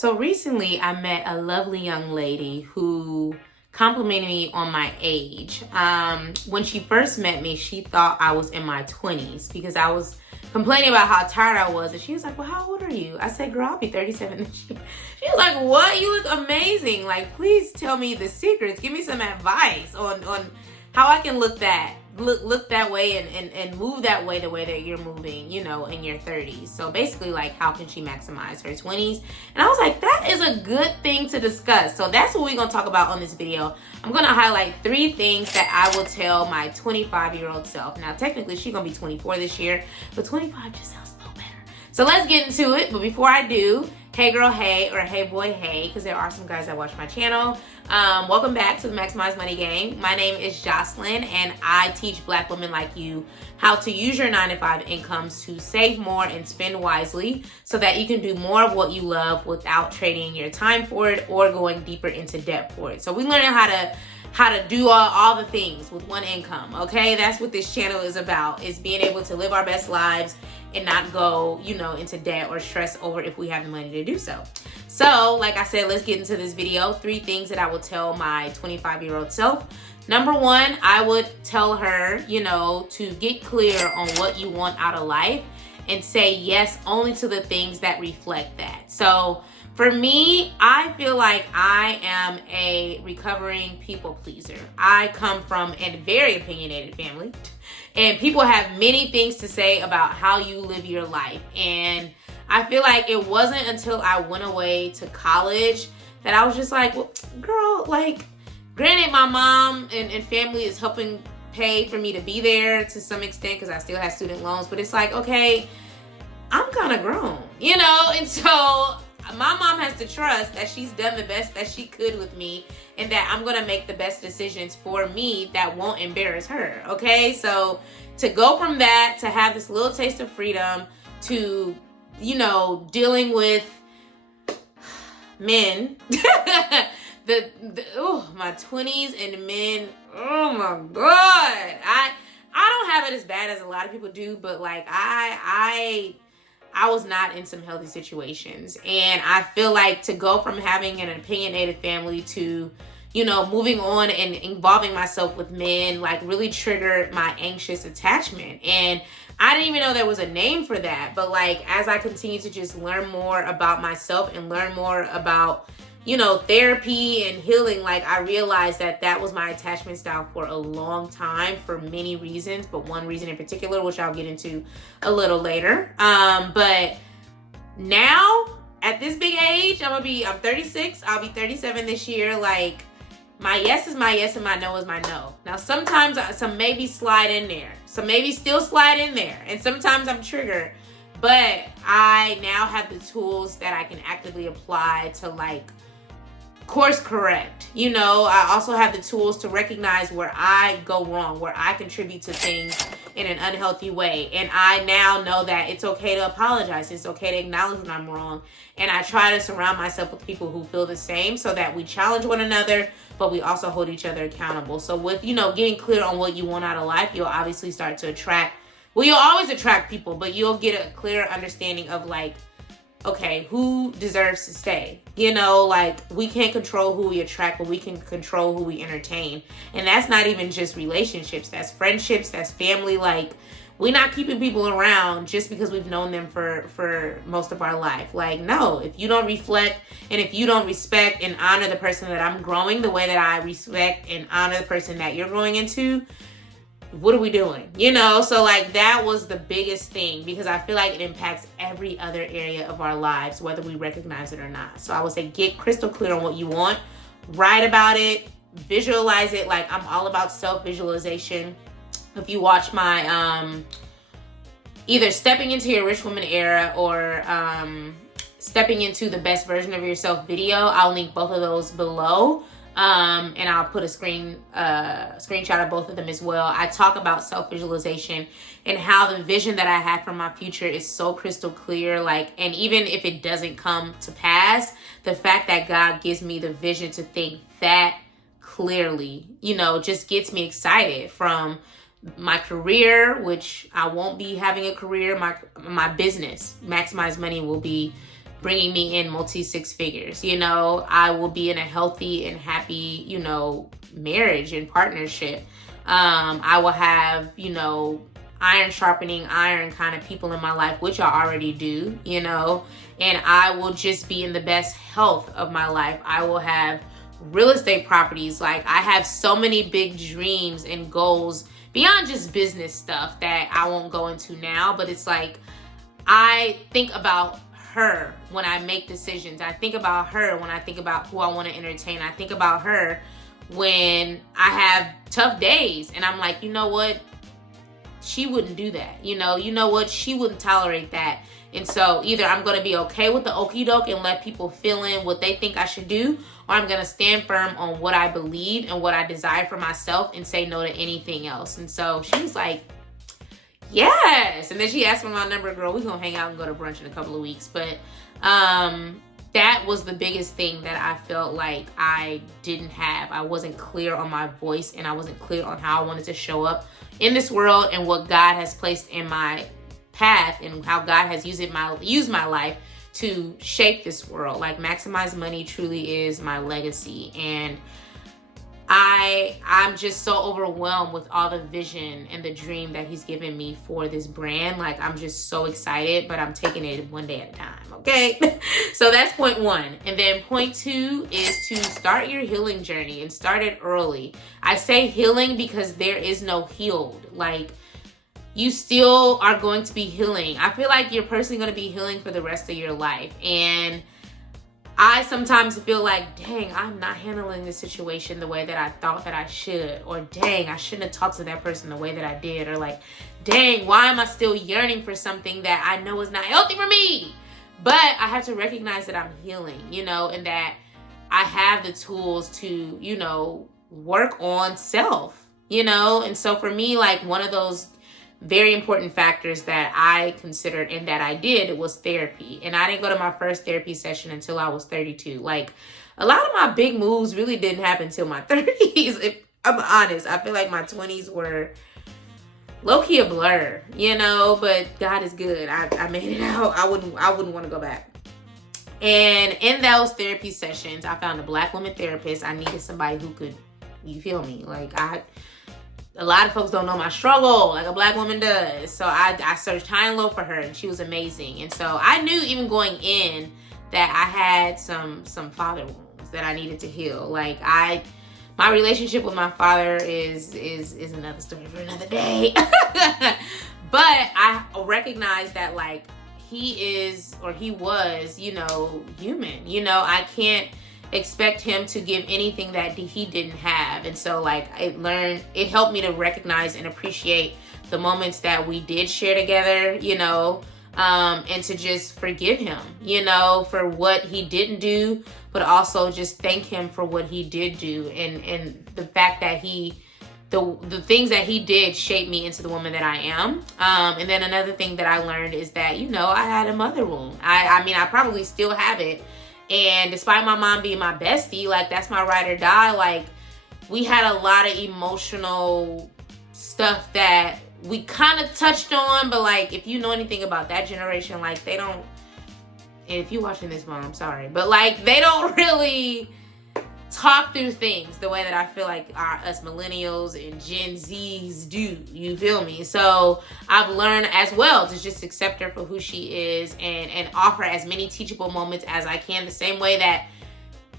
So recently I met a lovely young lady who complimented me on my age. When she first met me, she thought I was in my 20s because I was complaining about how tired I was. And she was like, well, how old are you? I said, girl, I'll be 37 this year. She was like, what? You look amazing. Like, please tell me the secrets. Give me some advice on how I can look that way and move that way, the way that you're moving, in your 30s. So basically, like, how can she maximize her 20s? And I was like, that is a good thing to discuss. So that's what we're going to talk about on this video. I'm going to highlight 3 things that I will tell my 25-year-old self. Now, technically, she's going to be 24 this year, but 25 just sounds a little better. So let's get into it. But before I do, hey girl, hey, or hey boy, hey, because there are some guys that watch my channel. Welcome back to the Maximize Money Game. My name is Jocelyn, and I teach Black women like you how to use your 9-to-5 incomes to save more and spend wisely so that you can do more of what you love without trading your time for it or going deeper into debt for it. So we learn how to do all the things with one income, okay? That's what this channel is about, is being able to live our best lives and not go, into debt or stress over if we have the money to do so. So, like I said, let's get into this video. 3 things that I will tell my 25-year-old self. Number 1, I would tell her, to get clear on what you want out of life and say yes only to the things that reflect that. So, for me, I feel like I am a recovering people pleaser. I come from a very opinionated family, and people have many things to say about how you live your life. And I feel like it wasn't until I went away to college that I was just like, well, girl, like, granted, my mom and family is helping pay for me to be there to some extent because I still have student loans, but it's like, okay, I'm kind of grown, and so my mom has to trust that she's done the best that she could with me and that I'm going to make the best decisions for me that won't embarrass her, okay? So to go from that, to have this little taste of freedom, to, dealing with men, my 20s and men, oh my God. I don't have it as bad as a lot of people do, but like I was not in some healthy situations. And I feel like to go from having an opinionated family to, moving on and involving myself with men, like, really triggered my anxious attachment. And I didn't even know there was a name for that. But like, as I continue to just learn more about myself and learn more about, therapy and healing, like, I realized that was my attachment style for a long time for many reasons, but one reason in particular, which I'll get into a little later. But now at this big age, I'm 36, I'll be 37 this year. Like, my yes is my yes and my no is my no. Now, sometimes some maybe slide in there. Some maybe still slide in there. And sometimes I'm triggered. But I now have the tools that I can actively apply to, like, course correct. I also have the tools to recognize where I go wrong, where I contribute to things in an unhealthy way. And I now know that it's okay to apologize. It's okay to acknowledge when I'm wrong. And I try to surround myself with people who feel the same so that we challenge one another, but we also hold each other accountable. So with, getting clear on what you want out of life, you'll obviously start to attract, well, you'll always attract people, but you'll get a clear understanding of, like, okay, who deserves to stay? Like, we can't control who we attract, but we can control who we entertain. And that's not even just relationships. That's friendships. That's family. Like, we're not keeping people around just because we've known them for most of our life. Like, no, if you don't reflect and if you don't respect and honor the person that I'm growing the way that I respect and honor the person that you're growing into, what are we doing? So like, that was the biggest thing, because I feel like it impacts every other area of our lives, whether we recognize it or not. So I would say, get crystal clear on what you want, write about it, visualize it. Like, I'm all about self-visualization. If you watch my either Stepping into Your Rich Woman Era or Stepping into the Best Version of Yourself video, I'll link both of those below. And I'll put a screenshot of both of them as well. I talk about self-visualization and how the vision that I have for my future is so crystal clear. Like, and even if it doesn't come to pass, the fact that God gives me the vision to think that clearly, just gets me excited. From my career, which I won't be having a career, my business, Maximize Money, will be bringing me in multi six figures. You know, I will be in a healthy and happy, you know, marriage and partnership. I will have, you know, iron sharpening iron kind of people in my life, which I already do, you know, and I will just be in the best health of my life. I will have real estate properties. Like, I have so many big dreams and goals beyond just business stuff that I won't go into now, but it's like, I think about her when I make decisions. I think about her when I think about who I want to entertain. I think about her when I have tough days and I'm like, you know what? She wouldn't do that. You know what? She wouldn't tolerate that. And so either I'm going to be okay with the okie doke and let people fill in what they think I should do, or I'm going to stand firm on what I believe and what I desire for myself and say no to anything else. And so she was like, yes. And then she asked me my number. Girl, we're going to hang out and go to brunch in a couple of weeks. But that was the biggest thing that I felt like I didn't have. I wasn't clear on my voice, and I wasn't clear on how I wanted to show up in this world and what God has placed in my path and how God has used my life to shape this world. Like, Maximize Money truly is my legacy, and I'm just so overwhelmed with all the vision and the dream that he's given me for this brand. Like, I'm just so excited, but I'm taking it one day at a time, okay? So that's point one. And then point two is to start your healing journey and start it early. I say healing because there is no healed. Like, you still are going to be healing. I feel like you're personally going to be healing for the rest of your life. And I sometimes feel like, dang, I'm not handling the situation the way that I thought that I should. Or dang, I shouldn't have talked to that person the way that I did. Or like, dang, why am I still yearning for something that I know is not healthy for me? But I have to recognize that I'm healing, you know, and that I have the tools to, you know, work on self, you know. And so for me, like, one of those very important factors that I considered and that I did was therapy. And I didn't go to my first therapy session until I was 32. Like, a lot of my big moves really didn't happen until my 30s. If I'm honest, I feel like my 20s were low-key a blur, you know, but God is good. I made it out. I wouldn't want to go back. And in those therapy sessions, I found a Black woman therapist. I needed somebody who could, you feel me? Like, a lot of folks don't know my struggle like a Black woman does. So I searched high and low for her, and she was amazing. And so I knew even going in that I had some father wounds that I needed to heal. Like, my relationship with my father is another story for another day. But I recognize that, like, he was, you know, human. You know, I can't expect him to give anything that he didn't have. And so, like, it helped me to recognize and appreciate the moments that we did share together, you know, and to just forgive him, you know, for what he didn't do, but also just thank him for what he did do. And the fact that the things that he did shaped me into the woman that I am. And then another thing that I learned is that, you know, I had a mother wound. I mean, I probably still have it. And despite my mom being my bestie, like, that's my ride or die, like, we had a lot of emotional stuff that we kind of touched on, but, like, if you know anything about that generation, like, they don't, and if you're watching this, Mom, I'm sorry, but, like, they don't really talk through things the way that I feel like us millennials and Gen Zs do. You feel me? So I've learned as well to just accept her for who she is and offer as many teachable moments as I can. The same way that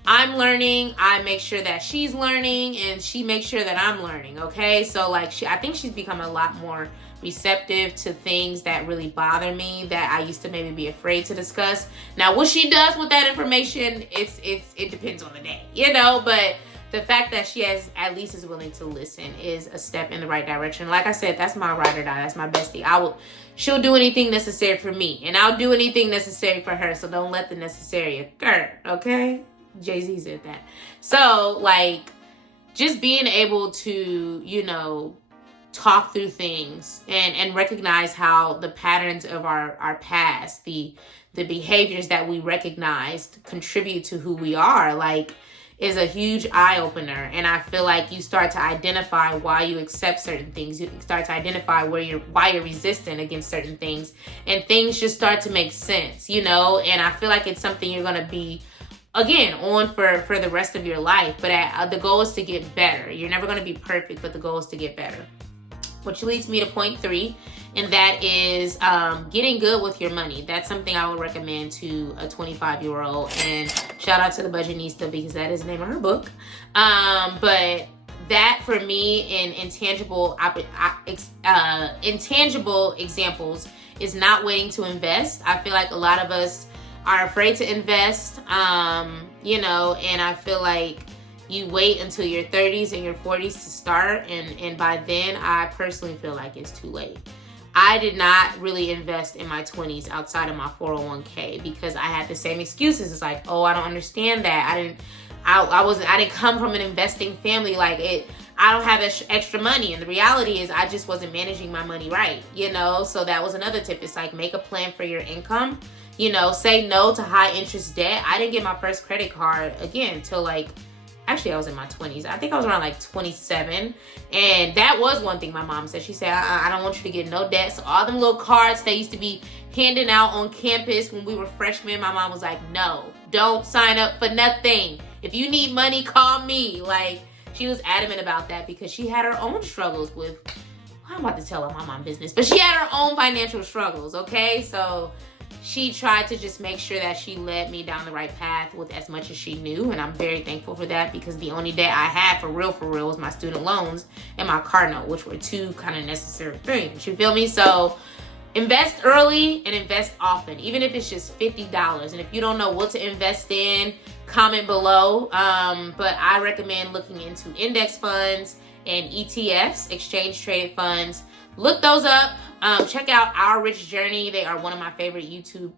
I'm learning, I make sure that she's learning, and she makes sure that I'm learning. Okay, so like I think she's become a lot more receptive to things that really bother me that I used to maybe be afraid to discuss. Now, what she does with that information, it depends on the day, you know. But the fact that she at least is willing to listen is a step in the right direction. Like I said, that's my ride or die. That's my bestie. She'll do anything necessary for me, and I'll do anything necessary for her. So don't let the necessary occur. Okay. Jay-Z said that. So, like, just being able to, you know, talk through things and recognize how the patterns of our past, the behaviors that we recognized contribute to who we are. Like, is a huge eye-opener. And I feel like you start to identify why you accept certain things. You start to identify why you're resistant against certain things, and things just start to make sense, you know. And I feel like it's something you're going to be, again, on for the rest of your life. But the goal is to get better. You're never going to be perfect, but the goal is to get better. Which leads me to point 3, and that is getting good with your money. That's something I would recommend to a 25-year-old. And shout out to the Budgetnista, because that is the name of her book. But that, for me, in intangible examples, is not waiting to invest. I feel like a lot of us are afraid to invest, you know, and I feel like you wait until your 30s and your 40s to start, and by then, I personally feel like it's too late. I did not really invest in my 20s outside of my 401k because I had the same excuses. It's like, oh, I don't understand that. I didn't come from an investing family. Like, I don't have extra money. And the reality is I just wasn't managing my money right, you know? So that was another tip. It's like, make a plan for your income, you know, say no to high interest debt. I didn't get my first credit card again till actually, I was in my 20s. I think I was around 27. And that was one thing my mom said. She said, I don't want you to get no debt. So all them little cards they used to be handing out on campus when we were freshmen, my mom was like, no, don't sign up for nothing. If you need money, call me. Like, she was adamant about that because she had her own struggles with, I'm about to tell her my mom business, but she had her own financial struggles, okay? So she tried to just make sure that she led me down the right path with as much as she knew. And I'm very thankful for that, because the only debt I had for real was my student loans and my car note, which were two kind of necessary things. You feel me? So invest early and invest often, even if it's just $50. And if you don't know what to invest in, comment below. But I recommend looking into index funds and ETFs, exchange traded funds. Look those up. Check out Our Rich Journey. They are one of my favorite YouTube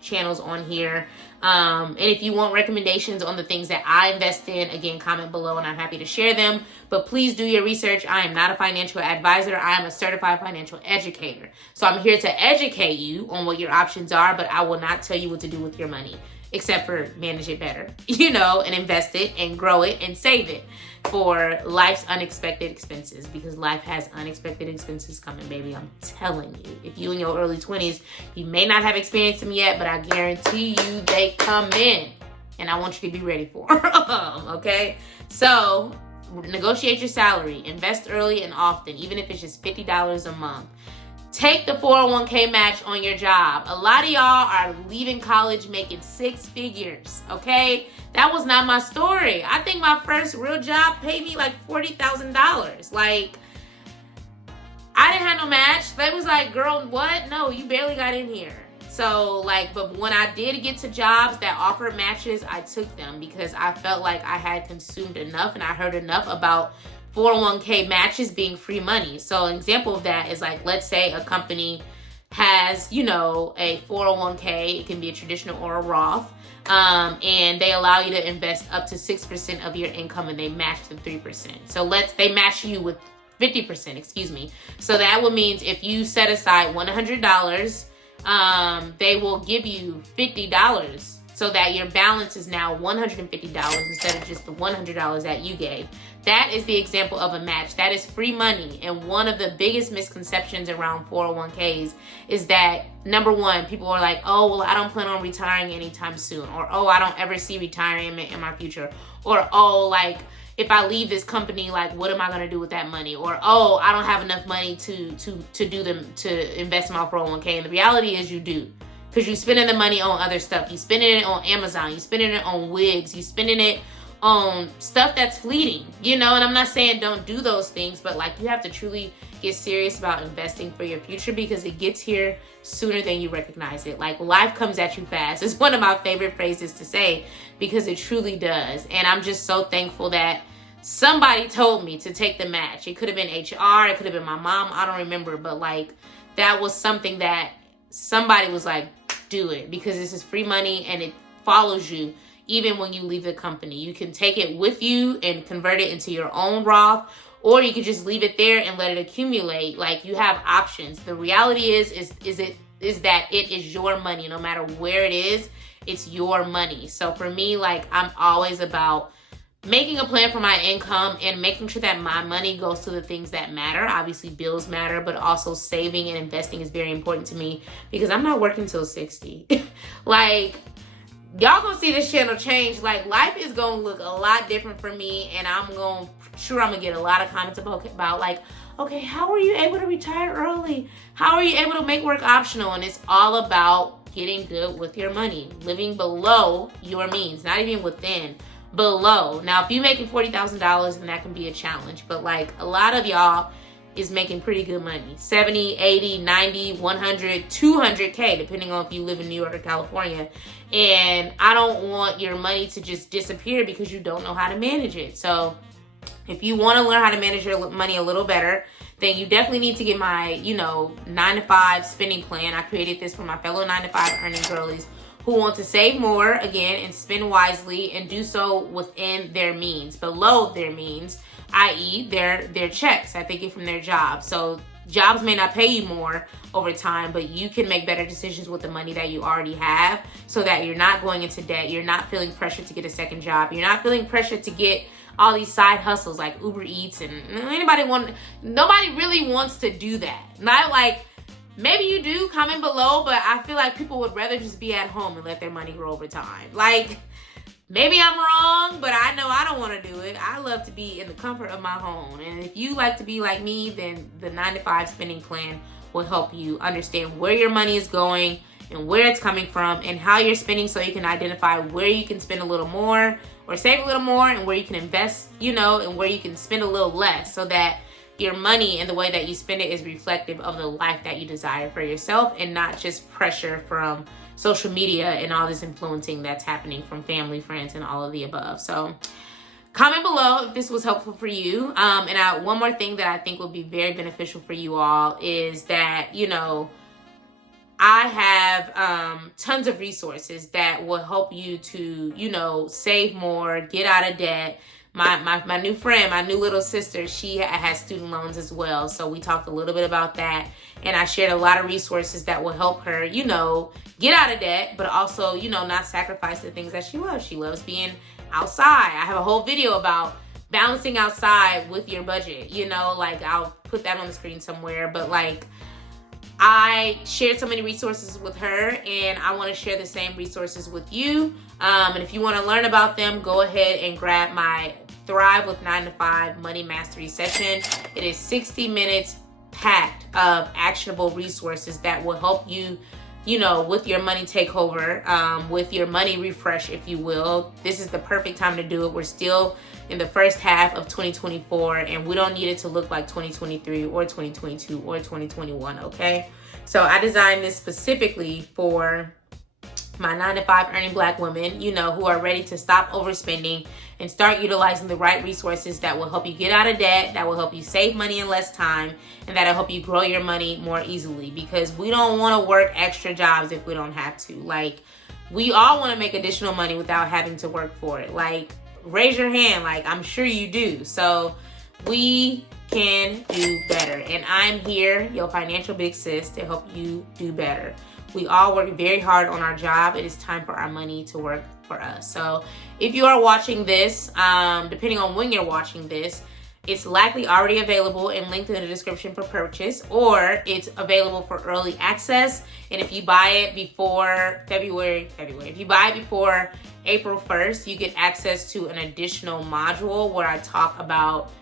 channels on here. And if you want recommendations on the things that I invest in, again, comment below and I'm happy to share them. But please do your research. I am not a financial advisor. I am a certified financial educator. So I'm here to educate you on what your options are, but I will not tell you what to do with your money, except for manage it better, you know, and invest it and grow it and save it for life's unexpected expenses, because life has unexpected expenses coming, baby. I'm telling you. If you in your early 20s, you may not have experienced them yet, but I guarantee you they come in, and I want you to be ready for them, okay? So negotiate your salary, invest early and often, even if it's just $50 a month. Take the 401k match on your job. A lot of y'all are leaving college making 6 figures, okay? That was not my story. I think my first real job paid me like $40,000. Like, I didn't have no match. They was like, girl, what? No, you barely got in here. So, like, but when I did get to jobs that offered matches, I took them because I felt like I had consumed enough and I heard enough about 401k matches being free money. So an example of that is, like, let's say a company has, you know, a 401k. It can be a traditional or a Roth. And they allow you to invest up to 6% of your income, and they match the 3%. So they match you with 50%, excuse me. So that would mean if you set aside $100, they will give you $50 so that your balance is now $150 instead of just the $100 that you gave. That is the example of a match. That is free money. And one of the biggest misconceptions around 401ks is that, number one, people are like, oh, well, I don't plan on retiring anytime soon. Or, oh, I don't ever see retirement in my future. Or, oh, like, if I leave this company, like, what am I going to do with that money? Or, oh, I don't have enough money to invest in my 401k. And the reality is you do. Because you're spending the money on other stuff. You're spending it on Amazon. You're spending it on wigs. You're spending it on stuff that's fleeting, you know. And I'm not saying don't do those things, but, like, you have to truly get serious about investing for your future, because it gets here sooner than you recognize it. Like, life comes at you fast. It's one of my favorite phrases to say, because it truly does. And I'm just so thankful that somebody told me to take the match. It could have been HR. It could have been my mom. I don't remember. But, like, that was something that somebody was like, do it, because this is free money and it follows you even when you leave the company. You can take it with you and convert it into your own Roth, or you can just leave it there and let it accumulate. Like, you have options. The reality is that it is your money. No matter where it is, it's your money. So for me, like, I'm always about making a plan for my income and making sure that my money goes to the things that matter. Obviously, bills matter, but also saving and investing is very important to me because I'm not working till 60. Like, y'all gonna see this channel change. Like, life is gonna look a lot different for me, and I'm gonna get a lot of comments about like, okay, how were you able to retire early? How are you able to make work optional? And it's all about getting good with your money, living below your means, not even within, below. Now, if you're making $40,000, then that can be a challenge. But like, a lot of y'all is making pretty good money. 70, 80, 90, 100, 200K, depending on if you live in New York or California. And I don't want your money to just disappear because you don't know how to manage it. So if you want to learn how to manage your money a little better, then you definitely need to get my, 9-to-5 spending plan. I created this for my fellow 9-to-5 earning girlies who want to save more, again, and spend wisely and do so within their means, below their means, i.e. their checks that they get from their jobs. So jobs may not pay you more over time, but you can make better decisions with the money that you already have so that you're not going into debt. You're not feeling pressure to get a second job. You're not feeling pressure to get all these side hustles like Uber Eats, and nobody really wants to do that. Not like, maybe you do, comment below, but I feel like people would rather just be at home and let their money grow over time. Like, maybe I'm wrong, but I know I don't want to do it. I love to be in the comfort of my home. And if you like to be like me, then the 9-to-5 spending plan will help you understand where your money is going and where it's coming from and how you're spending, so you can identify where you can spend a little more or save a little more, and where you can invest, and where you can spend a little less, so that your money and the way that you spend it is reflective of the life that you desire for yourself, and not just pressure from social media and all this influencing that's happening from family, friends, and all of the above. So comment below if this was helpful for you. And one more thing that I think would be very beneficial for you all is that, I have tons of resources that will help you to, save more, get out of debt. My new friend, my new little sister, she has student loans as well. So we talked a little bit about that. And I shared a lot of resources that will help her, get out of debt, but also, not sacrifice the things that she loves. She loves being outside. I have a whole video about balancing outside with your budget, like I'll put that on the screen somewhere. But like, I shared so many resources with her, and I want to share the same resources with you. And if you want to learn about them, go ahead and grab my Thrive with 9-to-5 Money Mastery session. It is 60 minutes packed of actionable resources that will help you, with your money takeover, with your money refresh, if you will. This is the perfect time to do it. We're still in the first half of 2024, and we don't need it to look like 2023 or 2022 or 2021, okay? So I designed this specifically for my 9-to-5 earning Black women, who are ready to stop overspending and start utilizing the right resources that will help you get out of debt, that will help you save money in less time, and that'll help you grow your money more easily, because we don't want to work extra jobs if we don't have to. Like, we all want to make additional money without having to work for it. Like, raise your hand. Like, I'm sure you do. So we can do better. And I'm here, your financial big sis, to help you do better. We all work very hard on our job. It is time for our money to work for us. So if you are watching this, depending on when you're watching this, it's likely already available and linked in the description for purchase, or it's available for early access. And if you buy it before February, if you buy it before April 1st, you get access to an additional module where I talk about,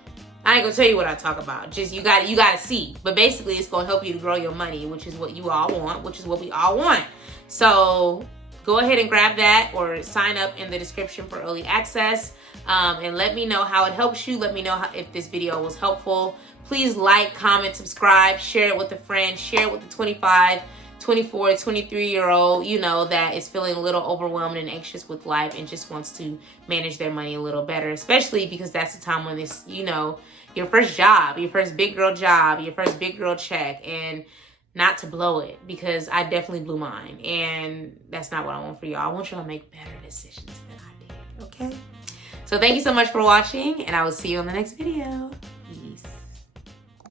I ain't gonna tell you what I talk about. Just you gotta see. But basically, it's gonna help you to grow your money, which is what you all want, which is what we all want. So go ahead and grab that, or sign up in the description for early access, and let me know how it helps you. Let me know if this video was helpful. Please like, comment, subscribe, share it with a friend, share it with the 25, 24, 23-year-old, that is feeling a little overwhelmed and anxious with life and just wants to manage their money a little better, especially because that's the time when this, your first job, your first big girl job, your first big girl check, and not to blow it, because I definitely blew mine, and that's not what I want for y'all. I want y'all to make better decisions than I did, okay? So thank you so much for watching, and I will see you in the next video.